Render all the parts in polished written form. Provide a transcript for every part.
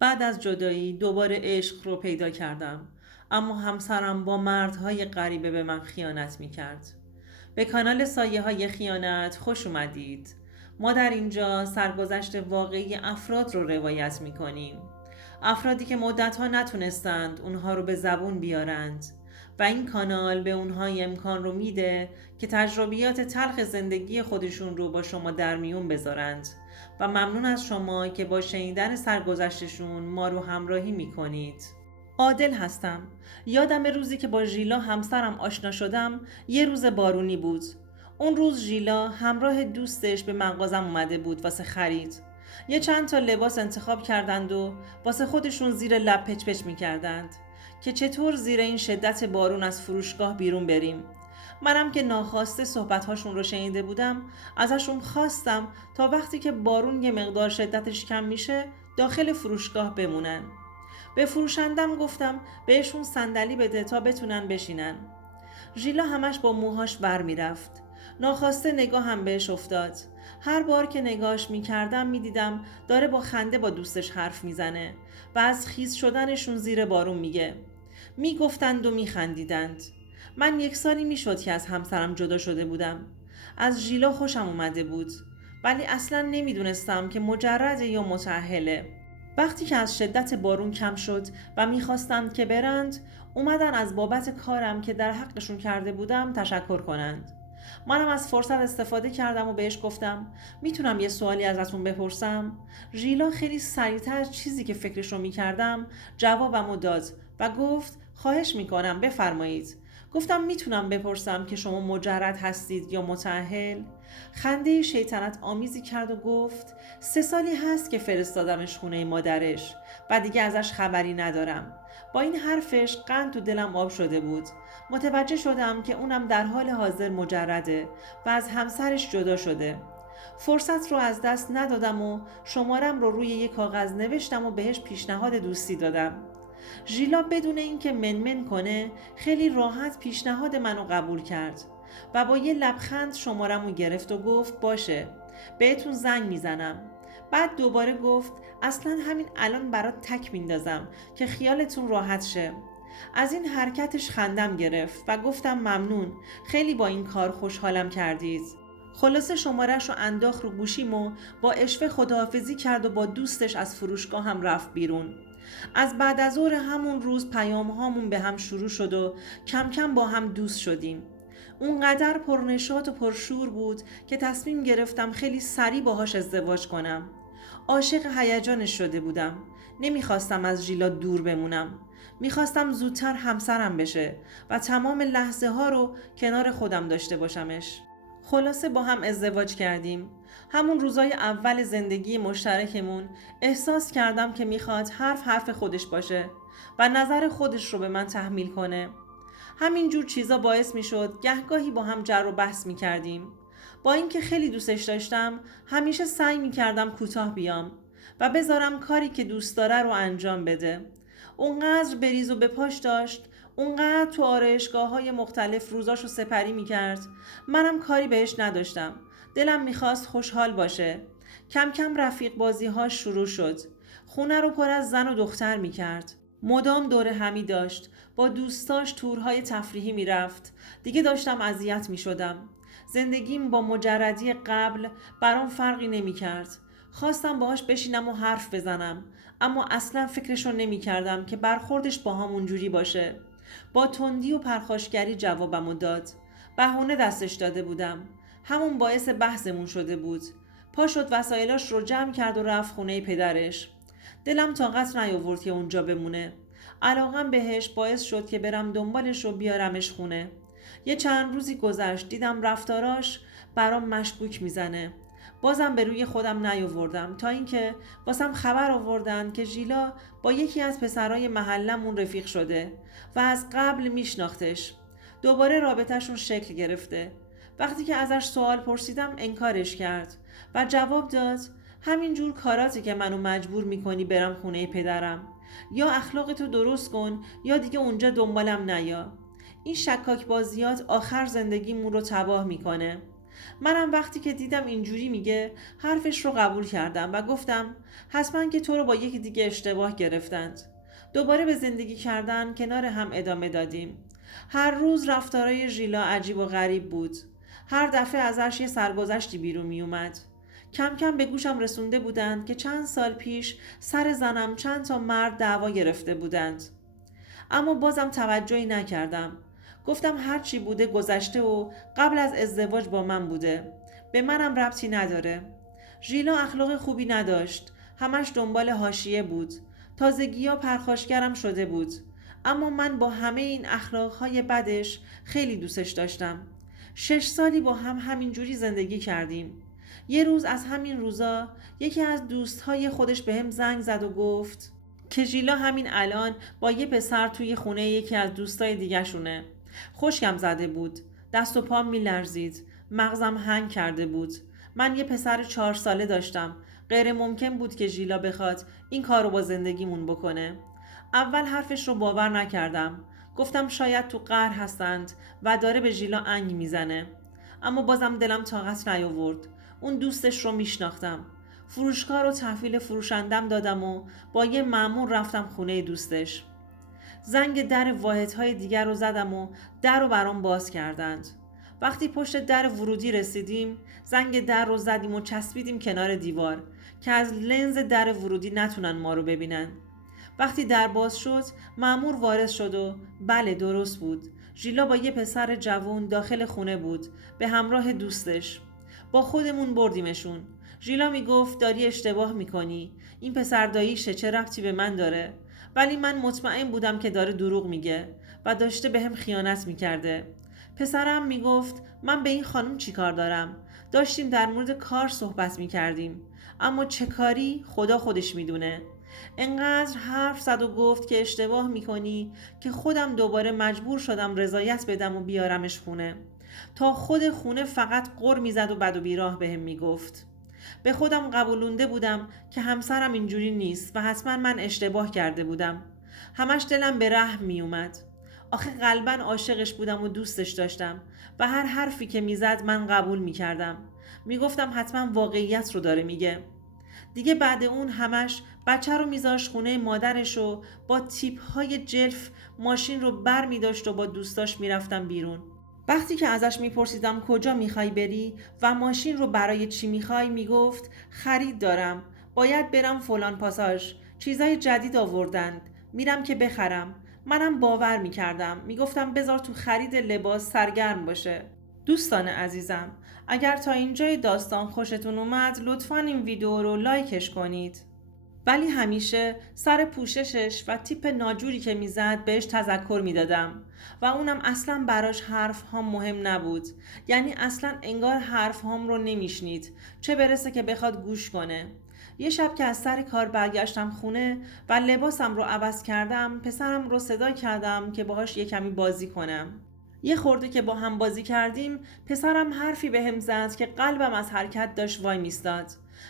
بعد از جدایی دوباره عشق رو پیدا کردم، اما همسرم با مردهای غریبه به من خیانت می کرد. به کانال سایه های خیانت خوش اومدید. ما در اینجا سرگذشت واقعی افراد رو روایت می کنیم. افرادی که مدتها نتونستند اونها رو به زبون بیارند و این کانال به اونها امکان رو میده که تجربیات تلخ زندگی خودشون رو با شما در میون بذارند و ممنون از شما که با شنیدن سرگذشتشون ما رو همراهی میکنید. عادل هستم. یادم روزی که با ژیلا همسرم آشنا شدم یه روز بارونی بود. اون روز ژیلا همراه دوستش به مغازم اومده بود واسه خرید. یه چند تا لباس انتخاب کردند و واسه خودشون زیر لب پچ پچ میکردند که چطور زیر این شدت بارون از فروشگاه بیرون بریم. منم که ناخواسته صحبت‌هاشون رو شنیده بودم ازشون خواستم تا وقتی که بارون یه مقدار شدتش کم میشه داخل فروشگاه بمونن. به فروشندم گفتم بهشون صندلی بده تا بتونن بشینن. ژیلا همش با موهاش ور میرفت. ناخواسته نگاه هم بهش افتاد. هر بار که نگاهش میکردم میدیدم داره با خنده با دوستش حرف میزنه و از خیس شدنشون زیر بارون میگه. میگفتند و میخندیدند. من 1 سالی میشد که از همسرم جدا شده بودم. از ژیلا خوشم اومده بود ولی اصلا نمیدونستم که مجرده یا متأهله. وقتی که از شدت بارون کم شد و میخواستند که برند اومدن از بابت کارم که در حقشون کرده بودم تشکر کنند. منم از فرصت استفاده کردم و بهش گفتم میتونم یه سوالی ازتون بپرسم؟ ژیلا خیلی سریعتر از چیزی که فکرشو میکردم جوابمو داد و گفت خواهش میکنم بفرمایید. گفتم میتونم بپرسم که شما مجرد هستید یا متأهل؟ خنده شیطنت آمیزی کرد و گفت 3 سالی هست که فرستادمش خونه مادرش و دیگه ازش خبری ندارم. با این حرفش قند تو دلم آب شده بود. متوجه شدم که اونم در حال حاضر مجرده و از همسرش جدا شده. فرصت رو از دست ندادم و شمارم رو روی یک کاغذ نوشتم و بهش پیشنهاد دوستی دادم. ژیلا بدون اینکه منمن کنه خیلی راحت پیشنهاد منو قبول کرد و با یه لبخند شمارمو گرفت و گفت باشه بهتون زنگ میزنم. بعد دوباره گفت اصلا همین الان برات تک میندازم که خیالتون راحت شه. از این حرکتش خندم گرفت و گفتم ممنون، خیلی با این کار خوشحالم کردید. خلاصه شمارش رو انداخت رو گوشیم و با اشوه خداحافظی کرد و با دوستش از فروشگاه هم رفت بیرون. از بعد از ظهر همون روز پیام هامون به هم شروع شد و کم کم با هم دوست شدیم. اونقدر پرنشاط و پرشور بود که تصمیم گرفتم خیلی سریع باهاش ازدواج کنم. عاشق هیجانش شده بودم. نمیخواستم از ژیلا دور بمونم. میخواستم زودتر همسرم بشه و تمام لحظه ها رو کنار خودم داشته باشمش. خلاصه با هم ازدواج کردیم. همون روزای اول زندگی مشترکمون احساس کردم که میخواد حرف خودش باشه و نظر خودش رو به من تحمیل کنه. همین جور چیزا باعث میشد گهگاهی با هم جر و بحث میکردیم. با اینکه خیلی دوستش داشتم همیشه سعی میکردم کوتاه بیام و بذارم کاری که دوست داره رو انجام بده. اونقدر بریز و به پاش داشت، اونقدر تو آرایشگاه‌های مختلف روزاشو سپری میکرد. منم کاری بهش نداشتم. دلم میخواست خوشحال باشه. کم کم رفیق بازی‌هاش شروع شد. خونه رو پر از زن و دختر میکرد. مدام دور همی داشت. با دوستاش تورهای تفریحی میرفت. دیگه داشتم اذیت میشدم. زندگیم با مجردی قبل برام فرقی نمیکرد. خواستم باهاش بشینم و حرف بزنم اما اصلا فکرشو نمی کردم که برخوردش با هم اونجوری باشه. با تندی و پرخاشگری جوابمو داد. بهونه دستش داده بودم. همون باعث بحثمون شده بود. پا شد وسایلاش رو جمع کرد و رفت خونه پدرش. دلم طاقت نیاورد که اونجا بمونه. علاقم بهش باعث شد که برم دنبالش و بیارمش خونه. یه چند روزی گذشت دیدم رفتاراش برام مشکوک میزنه. بازم به روی خودم نیاوردم تا اینکه واسم خبر آوردن که ژیلا با یکی از پسرای محلمون رفیق شده و از قبل میشناختش. دوباره رابطهشون شکل گرفته. وقتی که ازش سوال پرسیدم انکارش کرد و جواب داد همین جور کاراتی که منو مجبور میکنی برم خونه پدرم. یا اخلاقتو درست کن یا دیگه اونجا دنبالم نیا. این شکاک بازیات آخر زندگیمون رو تباه میکنه. منم وقتی که دیدم اینجوری میگه حرفش رو قبول کردم و گفتم حتما که تو رو با یکی دیگه اشتباه گرفتند. دوباره به زندگی کردن کنار هم ادامه دادیم. هر روز رفتارای ژیلا عجیب و غریب بود. هر دفعه ازش یه سرگذشتی بیرون می اومد. کم کم به گوشم رسونده بودند که چند سال پیش سر زنم چند تا مرد دعوا گرفته بودند. اما بازم توجهی نکردم. گفتم هرچی بوده گذشته و قبل از ازدواج با من بوده. به منم ربطی نداره. ژیلا اخلاق خوبی نداشت. همش دنبال حاشیه بود. تازگی‌ها پرخاشگرم شده بود. اما من با همه این اخلاقهای بدش خیلی دوستش داشتم. 6 سالی با هم همینجوری زندگی کردیم. یه روز از همین روزا یکی از دوستهای خودش به هم زنگ زد و گفت که ژیلا همین الان با یه پسر توی خونه یکی از دوستای دیگه شونه. خشکم زده بود. دست و پام میلرزید. مغزم هنگ کرده بود. من یه پسر 4 ساله داشتم. غیر ممکن بود که ژیلا بخواد این کارو با زندگیمون بکنه. اول حرفش رو باور نکردم. گفتم شاید تو قهر هستند و داره به ژیلا انگ میزنه. اما بازم دلم طاقت نیاورد. اون دوستش رو میشناختم. فروشگاه رو تحویل فروشندم دادم و با یه مأمور رفتم خونه دوستش. زنگ در واحدهای دیگر رو زدم و در رو برام باز کردند. وقتی پشت در ورودی رسیدیم زنگ در رو زدیم و چسبیدیم کنار دیوار که از لنز در ورودی نتونن ما رو ببینن. وقتی در باز شد مأمور وارد شد و بله درست بود. ژیلا با یه پسر جوان داخل خونه بود به همراه دوستش. با خودمون بردیمشون. ژیلا میگفت داری اشتباه میکنی. این پسر داییشه چه ربطی به من داره؟ ولی من مطمئن بودم که داره دروغ میگه و داشته به هم خیانت میکرده. پسرم میگفت من به این خانم چی کار دارم؟ داشتیم در مورد کار صحبت میکردیم. اما چه کاری خدا خودش میدونه. انقدر حرف زد و گفت که اشتباه میکنی که خودم دوباره مجبور شدم رضایت بدم و بیارمش خونه. تا خود خونه فقط غر میزد و بد و بیراه بهم میگفت. به خودم قبولونده بودم که همسرم اینجوری نیست و حتما من اشتباه کرده بودم. همش دلم به رحم میومد. آخه قلباً عاشقش بودم و دوستش داشتم و هر حرفی که میزد من قبول میکردم. میگفتم حتما واقعیت رو داره میگه. دیگه بعد اون همش بچه رو میذاش خونه مادرش و با تیپ‌های جلف ماشین رو بر میداشت و با دوستاش میرفتم بیرون. وقتی که ازش میپرسیدم کجا میخوای بری و ماشین رو برای چی میخوای میگفت خرید دارم. باید برم فلان پاساژ. چیزای جدید آوردند. میرم که بخرم. منم باور میکردم. میگفتم بذار تو خرید لباس سرگرم باشه. دوستان عزیزم اگر تا اینجای داستان خوشتون اومد لطفاً این ویدیو رو لایکش کنید. ولی همیشه سر پوششش و تیپ ناجوری که میزد بهش تذکر میدادم و اونم اصلا براش حرف هم مهم نبود. یعنی اصلا انگار حرف هم رو نمیشنید چه برسه که بخواد گوش کنه. یه شب که از سر کار برگشتم خونه و لباسم رو عوض کردم پسرم رو صدا کردم که باهاش یه کمی بازی کنم. یه خورده که با هم بازی کردیم پسرم حرفی به هم زد که قلبم از حرکت داشت وای میستاد.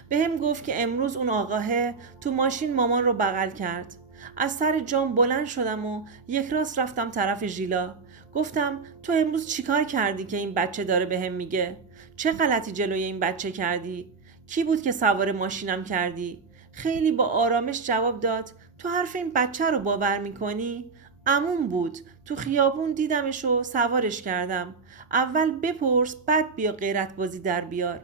به هم گفت که امروز اون آقاهه تو ماشین مامان رو بغل کرد. از سر جام بلند شدم و یک راست رفتم طرف ژیلا. گفتم تو امروز چیکار کردی که این بچه داره به هم میگه؟ چه غلطی جلوی این بچه کردی؟ کی بود که سوار ماشینم کردی؟ خیلی با آرامش جواب داد تو حرف این بچه رو باور میکنی؟ عموم بود. تو خیابون دیدمش و سوارش کردم. اول بپرس بعد بیا غیرت بازی در بیار.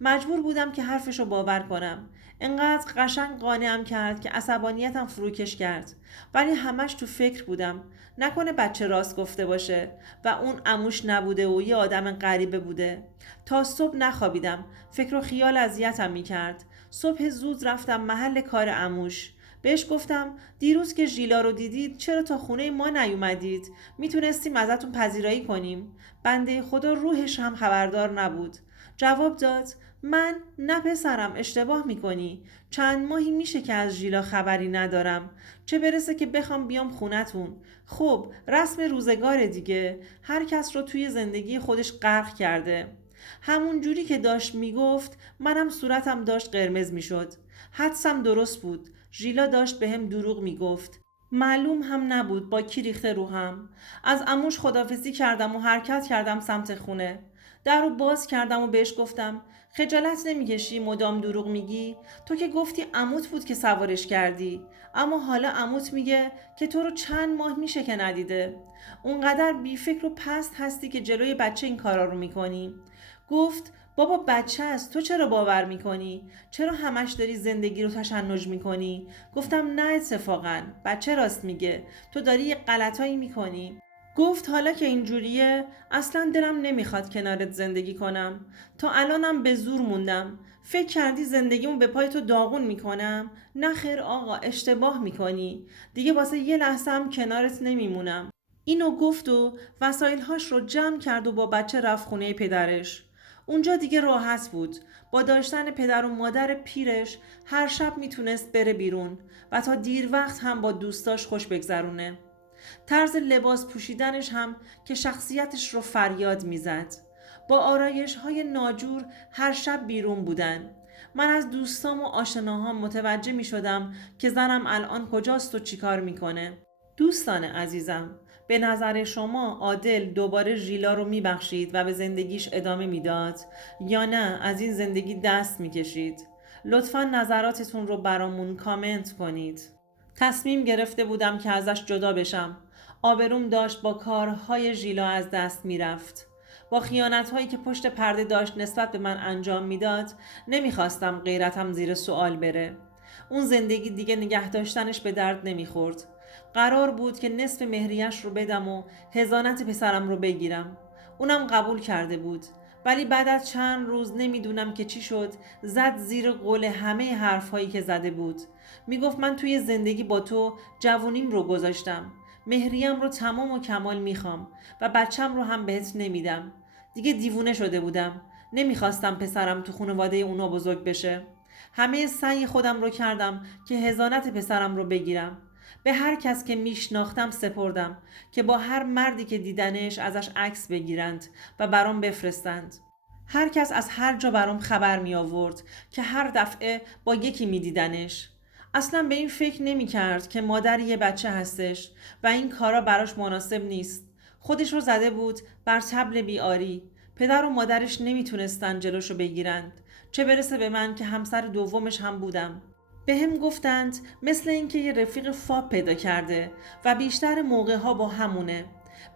مجبور بودم که حرفشو باور کنم. انقدر قشنگ قانعم کرد که عصبانیتم فروکش کرد. ولی همش تو فکر بودم نکنه بچه راست گفته باشه و اون عموش نبوده و یه آدم غریبه بوده. تا صبح نخوابیدم. فکر و خیال اذیتم میکرد. صبح زود رفتم محل کار عموش. بهش گفتم دیروز که ژیلا رو دیدید چرا تا خونه ما نیومدید؟ میتونستیم ازتون پذیرایی کنیم. بنده خدا روحش هم خبردار نبود. جواب داد من نه پسرم اشتباه میکنی. چند ماهی میشه که از ژیلا خبری ندارم. چه برسه که بخوام بیام خونتون. خب رسم روزگار دیگه. هر کس رو توی زندگی خودش غرق کرده. همون جوری که داشت میگفت منم صورتم داشت قرمز میشد. حدسم درست بود. ژیلا داشت به هم دروغ میگفت. معلوم هم نبود با کی ریخته روحم. از عموش خدافزی کردم و حرکت کردم سمت خونه. در رو باز کردم و بهش گفتم خجالت نمیکشی مدام دروغ میگی؟ تو که گفتی عموت بود که سوارش کردی، اما حالا عموت میگه که تو رو چند ماه میشه که ندیده. اونقدر بیفکر و پست هستی که جلوی بچه این کارا رو میکنی. گفت بابا بچه است، تو چرا باور میکنی؟ چرا همش داری زندگی رو تشنج میکنی؟ گفتم نه اتفاقا بچه راست میگه، تو داری یه غلطایی میکنی. گفت حالا که اینجوریه اصلا دلم نمیخواد کنارت زندگی کنم. تا الانم به زور موندم. فکر کردی زندگیمو به پای تو داغون میکنم؟ نه خیر آقا، اشتباه میکنی. دیگه واسه یه لحظه هم کنارت نمیمونم. اینو گفت و وسایلهاش رو جمع کرد و با بچه رفت خونه پدرش. اونجا دیگه راحت بود. با داشتن پدر و مادر پیرش هر شب میتونست بره بیرون و تا دیر وقت هم با دوستاش خوش بگذرونه. طرز لباس پوشیدنش هم که شخصیتش رو فریاد میزد. با آرایش های ناجور هر شب بیرون بودن. من از دوستام و آشناهام متوجه می شدم که زنم الان کجاست و چیکار میکنه. دوستان عزیزم، به نظر شما عادل دوباره ژیلا رو میبخشید و به زندگیش ادامه میداد یا نه از این زندگی دست میکشید؟ لطفا نظراتتون رو برامون کامنت کنید. تصمیم گرفته بودم که ازش جدا بشم. آبروم داشت با کارهای ژیلا از دست میرفت. با خیانت‌هایی که پشت پرده داشت نسبت به من انجام میداد، نمیخواستم غیرتم زیر سوال بره. اون زندگی دیگه نگه داشتنش به درد نمیخورد. قرار بود که نصف مهریش رو بدم و حضانت پسرم رو بگیرم. اونم قبول کرده بود. ولی بعد از چند روز نمیدونم که چی شد زد زیر قول همه حرفهایی که زده بود. میگفت من توی زندگی با تو جوونیم رو گذاشتم. مهریم رو تمام و کمال میخوام و بچم رو هم بهت نمیدم. دیگه دیوونه شده بودم. نمیخواستم پسرم تو خانواده اونا بزرگ بشه. همه سعی خودم رو کردم که حضانت پسرم رو بگیرم. به هر کس که میشناختم سپردم که با هر مردی که دیدنش ازش عکس بگیرند و برام بفرستند. هر کس از هر جا برام خبر می آورد که هر دفعه با یکی می دیدنش. اصلا به این فکر نمی کرد که مادر یه بچه هستش و این کارا براش مناسب نیست. خودش رو زده بود بر طبل بیاری. پدر و مادرش نمیتونستن جلوشو بگیرند. چه برسه به من که همسر دومش هم بودم. به هم گفتند مثل اینکه یه رفیق فاب پیدا کرده و بیشتر موقع ها با همونه.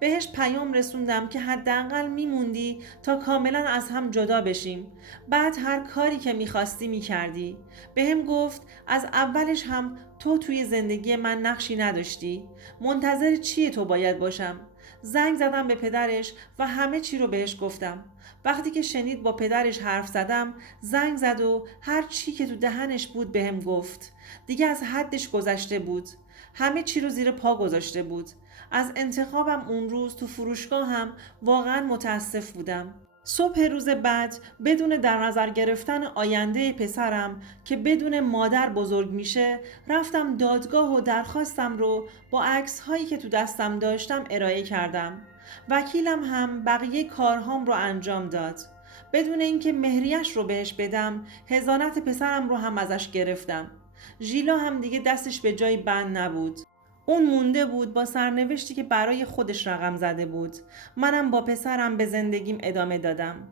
بهش پیام رسوندم که حداقل میموندی تا کاملا از هم جدا بشیم. بعد هر کاری که میخواستی میکردی. بهم گفت از اولش هم تو توی زندگی من نقشی نداشتی. منتظر چیه تو باید باشم؟ زنگ زدم به پدرش و همه چی رو بهش گفتم. وقتی که شنید با پدرش حرف زدم زنگ زد و هر چی که تو دهنش بود بهم گفت. دیگه از حدش گذشته بود. همه چی رو زیر پا گذاشته بود. از انتخابم اون روز تو فروشگاه هم واقعا متاسف بودم. صبح روز بعد بدون در نظر گرفتن آینده پسرم که بدون مادر بزرگ میشه رفتم دادگاه و درخواستم رو با عکس هایی که تو دستم داشتم ارائه کردم. وکیلم هم بقیه کارهام رو انجام داد. بدون اینکه مهریش رو بهش بدم حضانت پسرم رو هم ازش گرفتم. ژیلا هم دیگه دستش به جای بند نبود. اون مونده بود با سرنوشتی که برای خودش رقم زده بود. منم با پسرم به زندگیم ادامه دادم.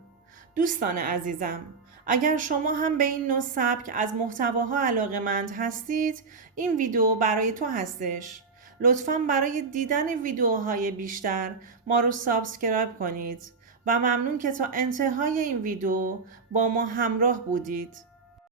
دوستان عزیزم، اگر شما هم به این نوع سبک از محتواها علاقه‌مند هستید، این ویدیو برای تو هستش. لطفاً برای دیدن ویدیوهای بیشتر ما رو سابسکرایب کنید و ممنون که تا انتهای این ویدیو با ما همراه بودید.